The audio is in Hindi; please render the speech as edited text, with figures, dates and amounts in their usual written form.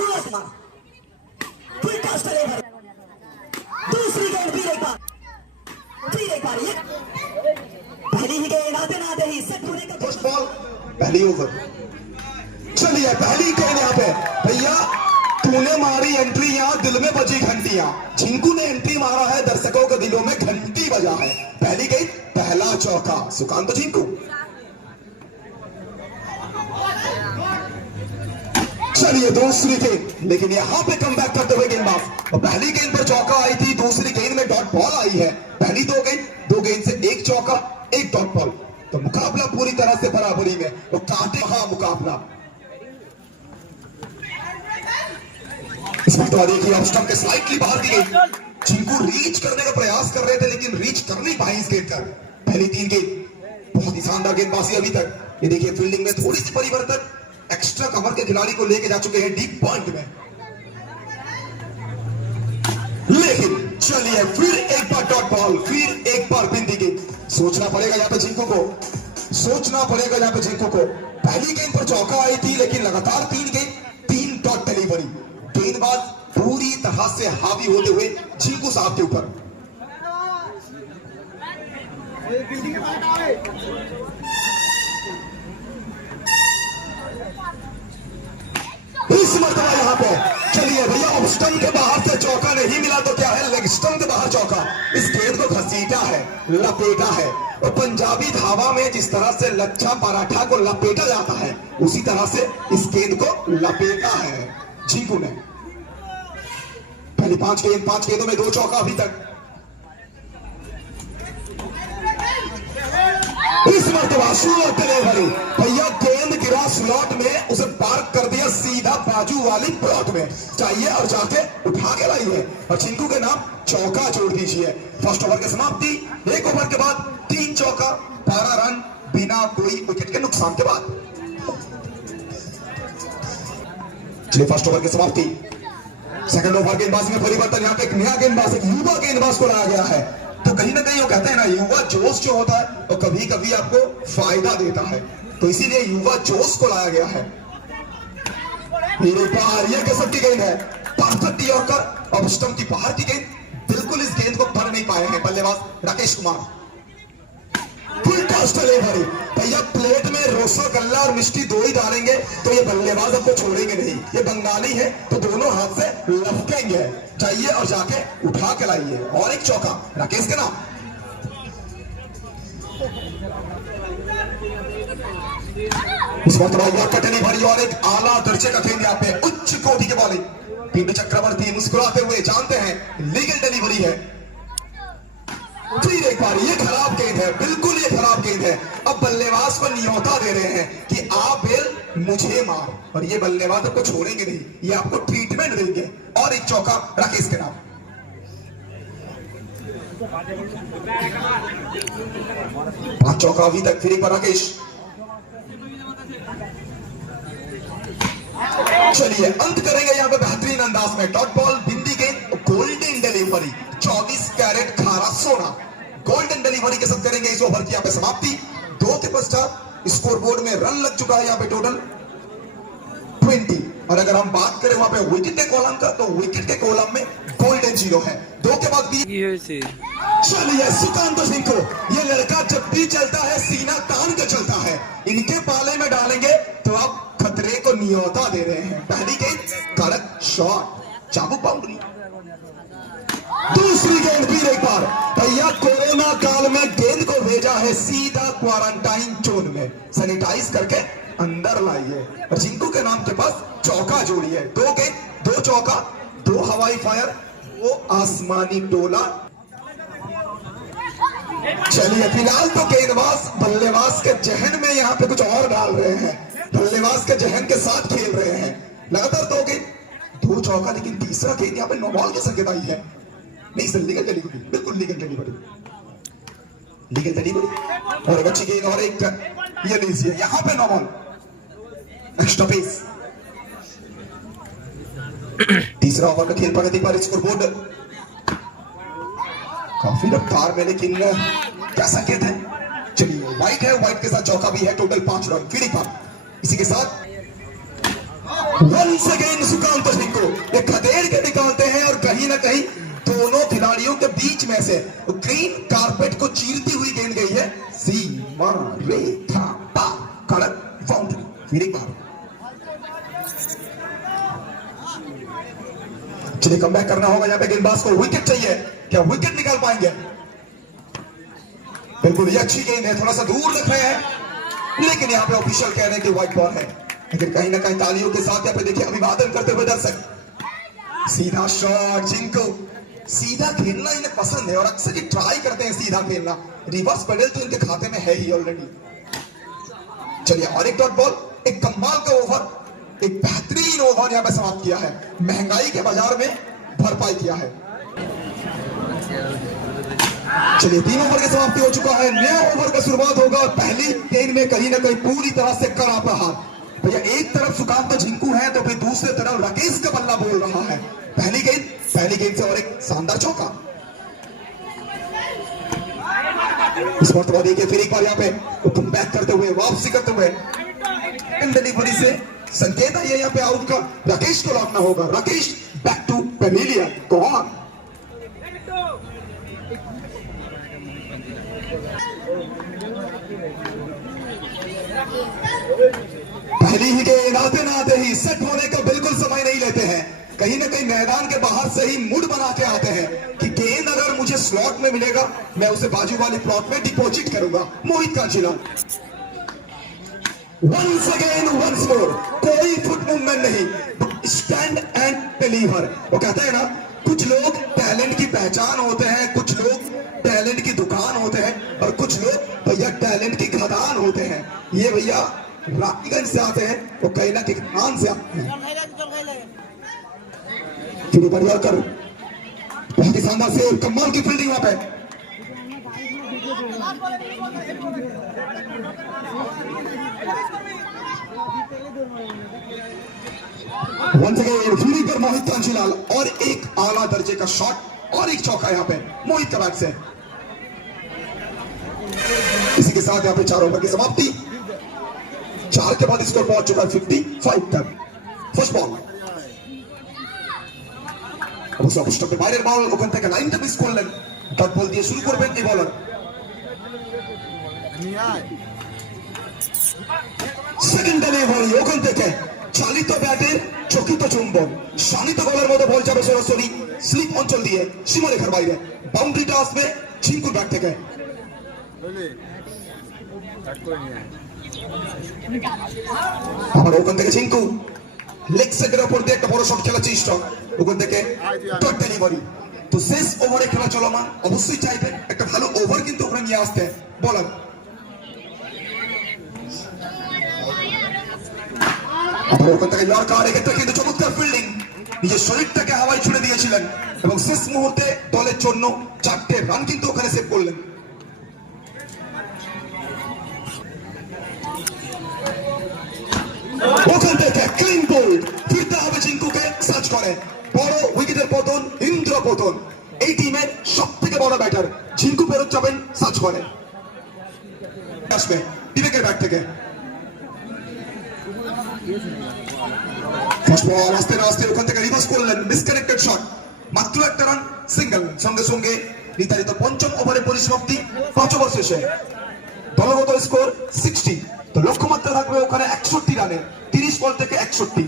शॉट मार, क्विक टच डिलीवरी, दूसरी गेंद फिर एक बार, ये पहली ही गेंद आते ही सेट होने का फर्स्ट बॉल पहली ओवर। चलिए पहली गेंद यहाँ पे भैया तूने मारी एंट्री, यहाँ दिल में बजी घंटियां। झिंकू ने एंट्री मारा है, दर्शकों के दिलों में घंटी बजा है। पहली गेंद पहला चौका सुकांत झिंकू। चलिए दूसरी गेंद, लेकिन यहाँ पे कम बैक करते हुए गेंदबाज। और पहली गेंद पर चौका आई थी, दूसरी गेंद में डॉट बॉल आई है। पहली दो गेंद से एक चौका एक डॉट बॉल, तो मुकाबला पूरी तरह से बराबरी में। वो काटे हाँ मुकाबला। इस मरतबा देखिए ऑफ स्टंप के स्लाइटली बाहर की गेंद। झिंकू रीच करने का प्रयास कर रहे थे, लेकिन रीच कर नहीं पाए इस गेंद पर। पहली तीन गेंद बहुत ही शानदार गेंदबाजी अभी तक। ये देखिए फील्डिंग में थोड़ी सी परिवर्तन, एक्स्ट्रा कवर के खिलाड़ी को लेके जा चुके हैं डीप पॉइंट में। लेकिन चलिए फिर एक बार डॉट बॉल, फिर एक बार बिंदी गेंद। सोचना पड़ेगा यहाँ पे झिंकू को, सोचना पड़ेगा यहाँ पे झिंकू को। पहली गेंद पर चौका आई थी, लेकिन लगातार तीन गेंद 3 डॉट डिलीवरी। गेंदबाज पूरी तरह से हावी होते हुए झिंकू साहब के ऊपर। इस मरतबा यहाँ पे चलिए भैया ऑफ स्टंप के बाहर से चौका नहीं मिला तो क्या है, लेग स्टंप के बाहर चौका। इस गेंद को घसीटा है, लपेटा है। और पंजाबी धावा में जिस तरह से लच्छा पराठा को लपेटा जाता है, उसी तरह से इस गेंद को लपेटा है झिंकू ने। पहली 5 गेंदों में 2 चौका अभी तक। इस मरतबा शॉट डिलीवरी भैया, गेंद गिरा स्लॉट में, उसे पार्क कर दिया सीधा बाजू वाली प्लॉट में। चाहिए और जाके उठा के लाई है, और झिंकू के नाम चौका जोड़ दीजिए। फर्स्ट ओवर की समाप्ति, 1 ओवर के बाद 3 चौका, 12 रन बिना कोई विकेट के नुकसान के बाद। चलिए फर्स्ट ओवर की समाप्ति, सेकंड ओवर गेंदबाजी में परिवर्तन। यहाँ पे एक नया गेंदबाज, एक युवा गेंदबाज को लाया गया है। तो कहीं ना कहीं वो कहते हैं ना, युवा जोश जो होता है वो कभी कभी आपको फायदा देता है, तो इसीलिए युवा जोश को लाया गया है। ये गजब की गेंद है, परफेक्ट यॉर्कर। और स्टंप की बाहर की गेंद, बिल्कुल इस गेंद को भर नहीं पाए हैं बल्लेबाज Rakesh Kumar. Full toss delivery भैया, प्लेट में रसगुल्ला और मिष्टी 2 ही डालेंगे तो ये बल्लेबाज आपको छोड़ेंगे नहीं। ये बंगाली है तो दोनों हाथ से लपकेंगे। चाहिए और जाके उठा के लाइए। और एक चौका राकेश के नाम। इस वक्त डिलीवरी और एक आला दर्जे का खेल यहाँ पे, उच्च कोटि के बॉलिंग। पिंडू चक्रवर्ती मुस्कुराते हुए जानते हैं लीगल डिलीवरी है। फिर एक बार ये खराब गेंद है, बिल्कुल ये खराब गेंद है। अब बल्लेबाज को न्योता दे रहे हैं कि आप बेल मुझे मार, और ये बल्लेबाज आपको छोड़ेंगे नहीं, ये आपको ट्रीटमेंट देंगे। और एक चौका राकेश के नाम। पांच चौका अभी तक, फिर एक बार राकेश। चलिए अंत करेंगे यहाँ पे बेहतरीन अंदाज में। डॉट बॉल, बिंदी गेंद, गोल्डन डिलीवरी, 24 कैरेट खारा सोना गोल्डन डिलीवरी के साथ करेंगे इस ओवर की यहाँ पे समाप्ति। 2 के पश्चात स्कोरबोर्ड में रन लग चुका है यहाँ पे टोटल 20। और अगर हम बात करें वहां पे विकेट के कॉलम का, तो विकेट के कॉलम में गोल्डन 0 है। 2 के बाद भी चलिए सुकांत झिंकू, ये लड़का जब भी चलता है सीना तान के चलता है। इनके पाले में डालेंगे तो आप खतरे को न्योता दे रहे हैं। पहली गेंद कड़क शॉट, चाबुक बाउंड्री। दूसरी गेंद फिर एक बार भैया, कोरोना काल में गेंद को भेजा है सीधा क्वारंटाइन जोन में, सैनिटाइज करके अंदर लाइए। और झिंकू के नाम के पास चौका जोड़िए। 2 गेंद 2 चौका, 2 हवाई फायर, 2 आसमानी टोला। चलिए फिलहाल तो गेंदबाज बल्लेबाज के जहन में यहाँ पे कुछ और डाल रहे हैं, बल्लेबाज के जहन के साथ खेल रहे हैं। लगातार 2 गेंद 2 चौका, लेकिन तीसरा गेंद यहाँ पे नो बॉल के संकेत आई है। नहीं सर, लीगल डिलीवरी, बिल्कुल लीगल डिलीवरी, लीगल डिलीवरी। और एक अच्छी गेंद और एक ये लीजिए, यहाँ पे नो बॉल, एक्स्ट्रा पेस। तीसरा ओवर का खेल प्रगति पर स्कोरबोर्ड काफी रफ्तार में, लेकिन क्या संकेत है। चलिए व्हाइट है, व्हाइट के साथ चौका भी है, टोटल 5 रन। फिर एक बार इसी के साथ वंस अगेन सुकांत झिंकू ये खदेड़ के निकालते हैं और कहीं ना कहीं दोनों खिलाड़ियों के बीच में से ग्रीन कारपेट को चीरती हुई गेंद गई है सीमा रेखा पार कड़क बाउंड्री। फिर एक बार चलिए कम बैक करना होगा यहाँ पे गेंदबाज को विकेट चाहिए, क्या विकेट निकाल पाएंगे? बिल्कुल ये अच्छी गेंद है, थोड़ा सा दूर रख रहे हैं लेकिन यहाँ पे ऑफिशियल कह रहे हैं कि व्हाइट बॉल है। लेकिन कहीं ना कहीं तालियों के साथ यहाँ पे देखिए अभिवादन करते हुए दर्शक। सीधा शॉट जिनको सीधा खेलना इन्हें पसंद है और अक्सर ये ट्राई करते हैं सीधा खेलना, रिवर्स पेडल तो इनके खाते में है ही ऑलरेडी। चलिए और एक डॉट बॉल, एक कमाल का ओवर, एक बेहतरीन ओवर यहाँ पे समाप्त किया है, महंगाई के बाजार में भरपाई किया है। चलिए 3 ओवर की समाप्ति हो चुका है, नया ओवर का शुरुआत होगा और पहली गेंद में कहीं ना कहीं पूरी तरह से कड़ा प्रहार। भैया एक तरफ सुकांत झिंकू है तो फिर दूसरी तरफ राकेश का बल्ला बोल रहा है। पहली गेंद से और एक शानदार चौका। इस मरतबा देखिए फिर एक बार यहाँ पे कम बैक करते हुए वापसी करते हुए डिलीवरी से संकेत है यहाँ पे आउट का, राकेश को लौटना होगा। Rakesh back to pavilion, go on. पहली ही गेंद आते ना आते ही सेट होने का बिल्कुल समय नहीं लेते हैं, कहीं ना कहीं मैदान के बाहर से ही मूड बना के आते हैं कि गेंद अगर मुझे स्लॉट में मिलेगा मैं उसे बाजू वाली प्लॉट में डिपॉजिट करूंगा। मोहित कांचीलाल वंस अगेन वंस मोर, कोई फुट मूवमेंट नहीं, स्टैंड एंड डिलीवर। वो कहते हैं ना कुछ लोग टैलेंट की पहचान होते हैं, कुछ लोग टैलेंट की दुकान होते हैं और कुछ लोग भैया टैलेंट की खदान होते हैं। ये भैया रानीगंज से आते हैं, वो कहीं ना कहीं खान से आते हैं। फिर बढ़िया कर बहुत ही शानदार से कमाल की फील्डिंग वहां पे। वंस अगेन फील्डिंग पर मोहित कांचीलाल और एक आला दर्जे का शॉट और एक चौका यहाँ पे मोहित का बैट से। इसी के साथ यहाँ पे 4 ओवर की समाप्ति, 4 के बाद स्कोर पहुंच चुका है 55 तक। फर्स्ट बॉल বাইরের বল, ওখান থেকে লাইনটা মিস করলেন, ডট বল দিয়ে শুরু করবেন এই বলার। সেকেন্ড ডেলিভারি ওখান থেকে চালিত ব্যাটের চকিত চুম্বন, শানিত বলের মতো বল যাবে সরাসরি স্লিপ অঞ্চল দিয়ে সীমারেখার বাইরে, বাউন্ডারিটা আসবে ঝিঙ্কুর ব্যাট থেকে। আবার ওখান থেকে ঝিঙ্কু লেগ সাইডের উপর দিয়ে একটা বড় শট খেলার চেষ্টা, ওখান থেকে ডট ডেলিভারি। তো শেষ ওভারে খেলা চলমান, অবশ্যই চাইবেন একটা ভালো ওভার কিন্তু ওখানে নিয়ে আসতে বলার। আবার ওখান থেকে ইয়র্কার, এক্ষেত্রে কিন্তু চমৎকার ফিল্ডিং, নিজের শরীরটাকে হাওয়ায় ছুড়ে দিয়েছিলেন এবং শেষ মুহূর্তে দলের জন্য 4টে রান কিন্তু ওখানে সেভ করলেন। ওখান থেকে ক্লিন বোল্ড, ফিরতে হবে চিঙ্কুকে সার্চ করে, বড় উইকেটের পতন, ইন্দ্র পতন, এই টিমের সব থেকে বড় ব্যাটার ঝিঙ্কু ফেরত যাবেন সার্চ করে, আসবে বিবেকের ব্যাট থেকে। ফার্স্ট বল আস্তে আস্তে ওখান থেকে রিভার্স করলেন, ডিসকানেক্টেড শট, মাত্র একটা রান সিঙ্গেল। সঙ্গে সঙ্গে নির্ধারিত 5ম ওভারে পরিসমাপ্তি 5 ওভার শেষে দলগত স্কোর 60। তো লক্ষ্যমাত্রা থাকবে ওখানে 61 রানে, 30 বল থেকে 61।